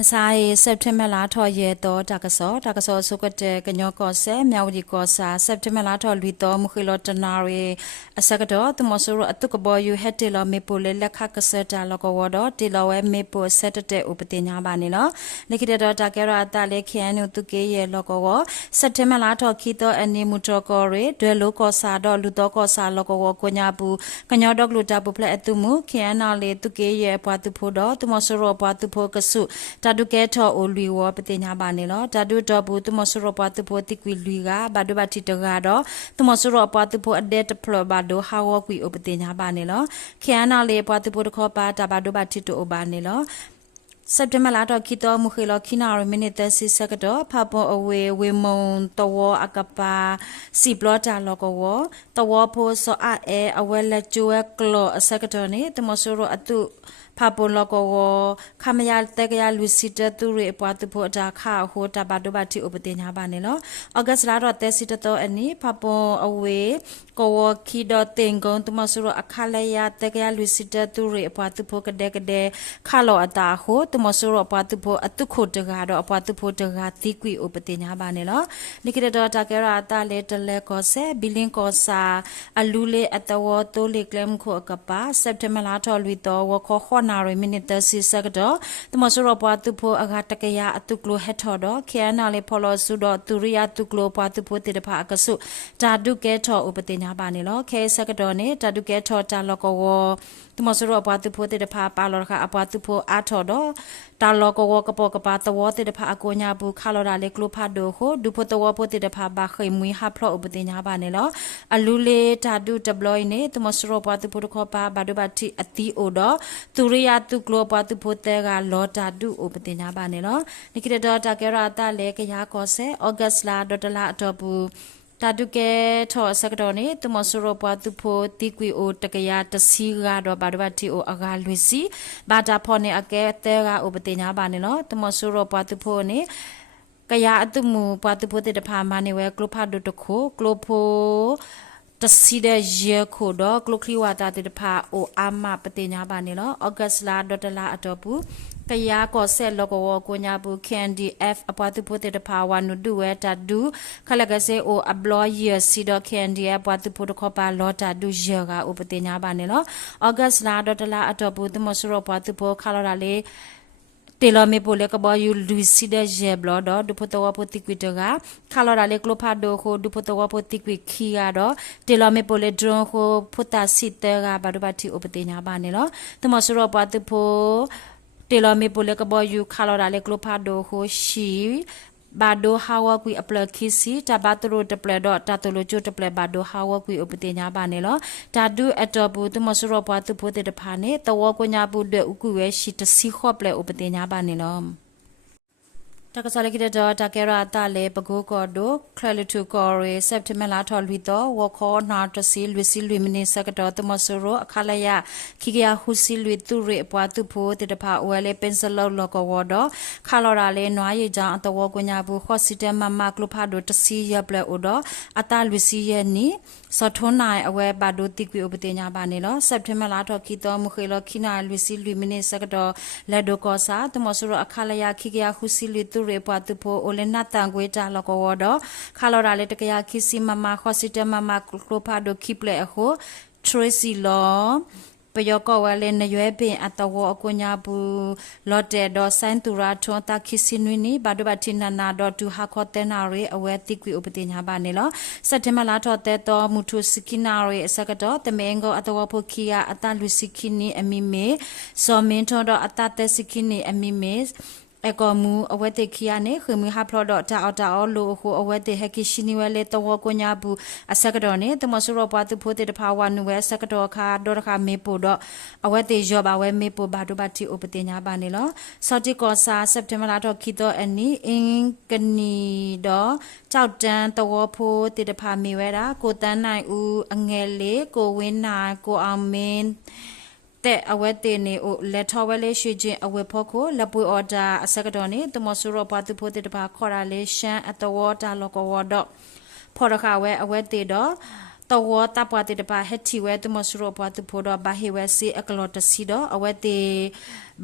မစားရစက်တင်ဘာလထော်ရဲတော့တကစောစုကတဲ့ကညောကောဆဲမြောက်ဒီကောစာစက်တင်ဘာလထော်လူတော်မခိလောတနာရီအစကတော့တမဆရအတုကဘောယူဟက်တီလောမေပိုလေလက်ခကဆတာလောကဝတော့တီလောဝဲမေပိုဆက်တဲ့ဥပဒေညာပါနေလောလက်ခိတော့တကရအတလေခန်နုတုကေရဲ့လောကဝစက်တင်ဘာလထော်ခီတော့အနီမူတော်ကောရီဒွဲလောကောစာတော့လူတော်ကောစာလောကဝကိုညာဘူးကညောတော့လူတာပူဖလက်အတုမှုခန်နာလေတုကေရဲ့ပွားတုဖို့တော့တမဆရပွားတုဖို့ကဆုတဒုကဲထောအိုလူဝပတိညာပါနေလောတဒုတော့ဘူးတမဆရပွားတုဖို့တိကွီလူကဘာဒုဘာတိတကတော့တမဆရပွားတုဖို့အဒက်တဖလဘာဒိုဟာဝကွီဥပတိညာပါနေလောခရနာလေပွားတုဖို့တခောပါတဘာဒုဘာတိတိုဘာနေလောစက်တင်ဘာလတော့ခီတော်မူခေလောခိနာရမိနစ်သက်စစ်စကတော့ဖပေါ်အဝေဝေမုံတော်အကပါစီဘလတာလောကဝတော်ဖို့စောအဲအဝဲလက်ကျွဲကလောအစကတော့နေတမဆရအတုဖပေါ်လောကဝခမယတကရလူစီတသူရေပွားသူဖို့တာခဟိုတဘာဒဘတိဥပတိညာပါနေလောဩဂတ်လာတော့သက်စစ်တော်အနီဖပေါ်အဝေကောဝခီဒတင်ကုံတမဆရအခလယတကရလူစီတသူရေပွားသူဖို့ကတဲ့ခလောအတာဟိုတမဆရပွားသူဖို့အတုခုတကတော့ပွားသူဖို့တကတိကွီဥပတိညာပါနေလောနိကိတော်တကရအတာလေတလဲကောဆဲဘီလင်းကောစာအလူလေအတဝတိုလေကလမ်ခုအကပါစက်တဘာလတော်လူတော်ဝခောခောနာရမိနစ်တစီစကတော့တမဆရပွားသူဖို့အကတကရအတုကလိုဟက်ထော်တော့ခဲနာလေဖော်လို့စုတော့သူရိယတုကလိုပွားသူဖို့တေတဖာအကဆုတာဒုကဲထော်ဥပတိညာပါနေလောခဲစကတော့နေတာဒုကဲထော်တာလောကဝတမဆရပွားသူဖို့တေတဖာပါလောခအပွားသူဖို့အာထော်တော့တာလောကဝကပောကပါတဝတေတဖာအကိုညာဘူးခါလော်ဒါလေကလိုဖတ်ဒိုဟိုဒုဖို့တဝဖို့တေတဖာဘာခိမွေဟဖလောဥပတိညာပါနေလောအလူလေတာဒုဒဘလိုင်းနေတမဆရပွားသူဖို့ခောပါဘာဒုဘာတိအတီအိုတော့သူရိယတုကလိုပွားသူဖို့တဲကလောတာဒုဥပတိညာပါနေလောနိကိတော်တာကရတာလေကရကောဆဲဩဂတ်လာဒေါ်တလာအတော့ဘူးတာဒုကဲထောစကတော့နေတမဆရပွားသူဖို့တိကွီအိုတကရတစီကတော့ဘာဒဘတိအိုအကလွီစီဘာတာဖော်နေအကဲတဲကဥပတိညာပါနေလောတမဆရပွားသူဖို့နေကရအတုမူပွားသူဖို့တဲ့တဖာမနေဝဲကလိုဖတ်ဒုတခိုကလိုဖိုတစီတဲ့ရေခိုတော့ကလုခလီဝါတာတဲ့ဖာအိုအာမပတိညာပါနေလောဩဂတ်လာဒေါ်တလာအတော့ဘူးကရကောဆက်လောကဝကိုညာဘူး KNDF အပွားသူပိုတဲ့ဖာဝနုဒူဝဲတာဒူခလကစေအိုအဘလော်ယစီတော့ KNDF ပွားသူပိုတခောပါလောတာဒူရေကဥပတိညာပါနေလောဩဂတ်လာဒေါ်တလာအတော့ဘူးတမဆရပွားသူပိုခလာလာလေတေလမေပိုလေကဘယူလူစီဒဂျေဘလောဒဒုဖတဝပတိကွီတကခါလော်ဒါလေကလိုဖာဒိုခိုဒုဖတဝပတိကွီခီယာတော့တေလမေပိုလေဒရွန်ခိုဖတာစီတဲကဘာဒဘတိဥပတိညာပါနေလောတမဆရပတ်ဖိုတေလမေပိုလေကဘယူခါလော်ဒါလေကလိုဖာဒိုခိုရှီဘာဒိုဟာဝကွီအပလခီစီတဘတ်ရိုတပလက်တော့တတလိုချိုတပလက်ဘာဒိုဟာဝကွီဥပတိညာပါနေလောတာဒူအတော်ဘူးတမဆရပွားသူဖို့တဲ့ဖာနေတဝကညာဘူးတဲ့ဥကူဝဲရှိတစီခော့ပလက်ဥပတိညာပါနေလောတကစားလိတဲ့တော့တကရတာလေပကိုကောဒိုခရလတူကောရီစက်တမလာထော်လူတော့ဝခောနာတစီလူစီလူမနီစကတော့တမဆရအခါလယခိကရဟူစီလူသူရေပွားသူဖို့တဲ့တဖာဝဲလေပင်စလောလောကဝတော့ခါလော်ရာလေနွားရီကြောင့်အတဝကညာဘူးခော့စီတမမကလုဖာဒိုတစီရပလက်အိုတော့အတလူစီရဲ့နီစောထွန်းနိုင်အဝဲဘာဒိုတိကွေဥပတိညာပါနေလောစက်တမလာထော်ခီတော်မူခေလောခိနာလူစီလူမနီစကတော့လက်ဒိုကောစာတမဆရအခါလယခိကရဟူစီလူသူရေပွားသူဖို့အိုလနတန်ကွေးတာလောကဝတော့ခါလော်ရာလေတကရခိစီမမခောစီတမမကလုဖာဒိုခိပလက်ဟိုထရစီလောပယောကဝလဲနရွဲပင်အတဝအကွညာဘူးလော့တဲ့တော့ဆိုင်းတူရာထွန်တာခိစီနွီနီဘာဒဘတိနာနာတော့တူဟာခောတဲနာရေအဝဲတိကွေဥပတိညာပါနေလောစက်တမလာတော့တဲ့တော့မူထုစကိနာရေအစကတော့တမင်ကိုအတဝဖို့ခီယာအတလူစကိနီအမီမေဇော်မင်းထွန်တော့အတသက်စကိနီအမီမေအကောမူအဝဲတေခီယာနေခွေမူဟာဖလော့တော့တာအော်တာအော်လိုဟိုအဝဲတေဟက်ကီရှိနီဝဲလေတဝကိုညာဘူးအစကတော့နေတမဆရပွားသူဖို့တေတဖာဝနူဝဲစကတော့ခါဒေါ်ခါမေပိုတော့အဝဲတေရောပါဝဲမေပိုဘာဒိုဘတိဥပတိညာပါနေလောစောတိကောစာစက်တဘာလတော့ခီတော့အနီအင်းကနီတော့ကြောက်တန်းတဝဖို့တေတဖာမေဝဲတာကိုတန်းနိုင်ဦးအငယ်လေးကိုဝင်းနာကိုအောင်မင်းတဲ့အဝဲတေနေအိုလက်ထော်ဝဲလေးရှိချင်းအဝဲဖို့ကိုလက်ပွေအော်ဒါအစကတော့နေတမဆူရောပါသူဖို့တဲ့တပါခေါ်ရလေးရှမ်းအတဝတာလောကဝတော့ဖော်ရခဝဲအဝဲတေတော့ ตัวตาปวดติดปาเฮติเวตุมสุโรปวตุโพดบาเฮเวซีอกลอตซีดอเวติ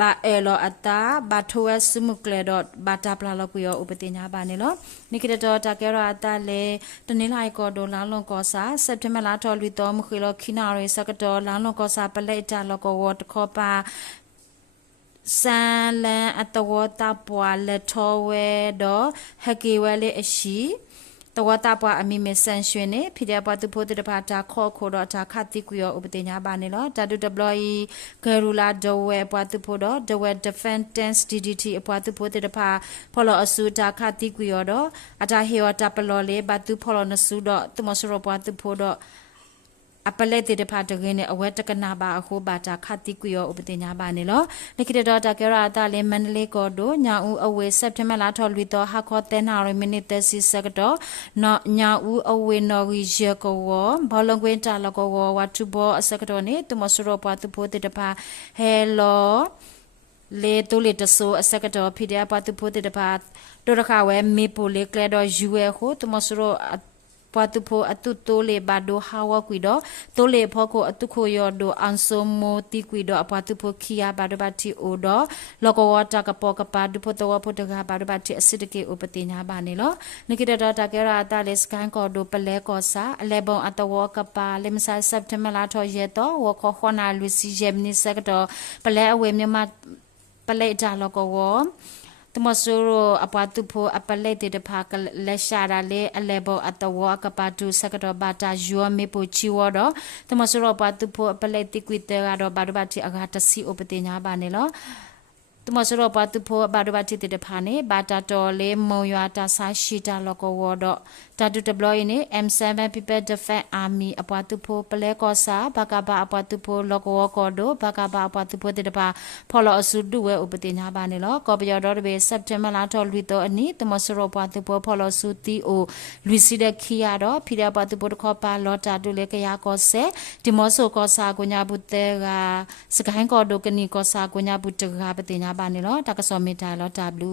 บาเอลอัตาบาทเวสมุกเลดบาตาปลาลกุยอุปติญาบานิโลนิกิตอตาเกราตาเลตนิลายกอโดลาลงกอซาเซปเทมลาทอลุตอมุขิโลคินาเรสกตอลาลงกอซาปะเลจาลกวอตคอปาซาลาอัตวตาปวาเลทอเวดอฮะกีเวเลอชีตัวตาปวาอมีเมสันชวนเนพิเดียปตุโพติดปาตาคอโคดอตาคาติกุยอุปติญาบานิโลตาดุดบลอยเกรูลาดเวปตุโพดอดเวเดฟนเทนส์ดีดีทีปตุโพติดปาพอลอสูตาคาติกุยดออาตาเฮวตาปลอเลปตุพอลนสูดอตุมสโรปตุโพดออปเลติดพาตเกเนอเวตกนาบาโคบาตาคาติกุยอุปติญาบานิโลนิคิดดอตาเกราตาเลมันเลกอโดญาอูอเวเซปเทมลาทอลุตอฮาคอเตนาเรมินิเตซิสกดอนญาอูอเวนอริเจกวบอลงเวนตาลกววัตุบอสกดอเนตุมสโรปตุโพติดพาเฮโลเลตุเลตโซอสกดอพิเดียปตุโพติดพาโดรคาเวมีปูเลเกลดอยูเอโคตุมสโรปตุโพอตุโตเลบาโดฮาวกุยดอโตเลพอโคอตุโคยอโดอันโซโมติกุยดอปตุโพคียาบาดบาติโอดอลกวตากปอกปาดุโพตวโพตกาบาดบาติอสิตเกอุปติญาบานิโลนิกิดดอตาเกราตาเลสกันกอโดเปเลกอซาเลบอนอัตวกปาเลมซาเซปเทมลาทอเยตอวคอขนาลุซิเจมนิสกดอเปเลอเวมยมาเปเลจาลกวตมสุโรอปาตุโพอปเลติดพากเลชาดาเลอเลโบอัตวอกปาตุสกดบาตาจัวเมโปชิวดอตมสุโรปาตุโพอปเลติกุิเตราดบาดบาติอากาตสีอุปติญาบานิโลตมสุโรปาตุโพบาดบาติติดพาเนบาตาโตเลมอยาตาซาชิตาลกวดอตาดุตบลอยเน M7 People Defense Army อปาตุโพเปเลกอซาบากาบาอปาตุโพลกวกอโดบากาบาอปาตุโพติดพาพอลอสุดุเวอุปติญาบานิโลกอบยอดอเบเซปเทมลาทอลุโตอันนี้ตมสุโรปาตุโพพอลอสุติโอลุซิเดคียาดอพิเดปาตุโพคอปาลอตาดุเลกยากอเซติมอโซกอซากุญาบุเตกาสกายกอโดกนีกอซากุญาบุเตกาปติญาบานิโลตากะซอเมตาลอตาบลู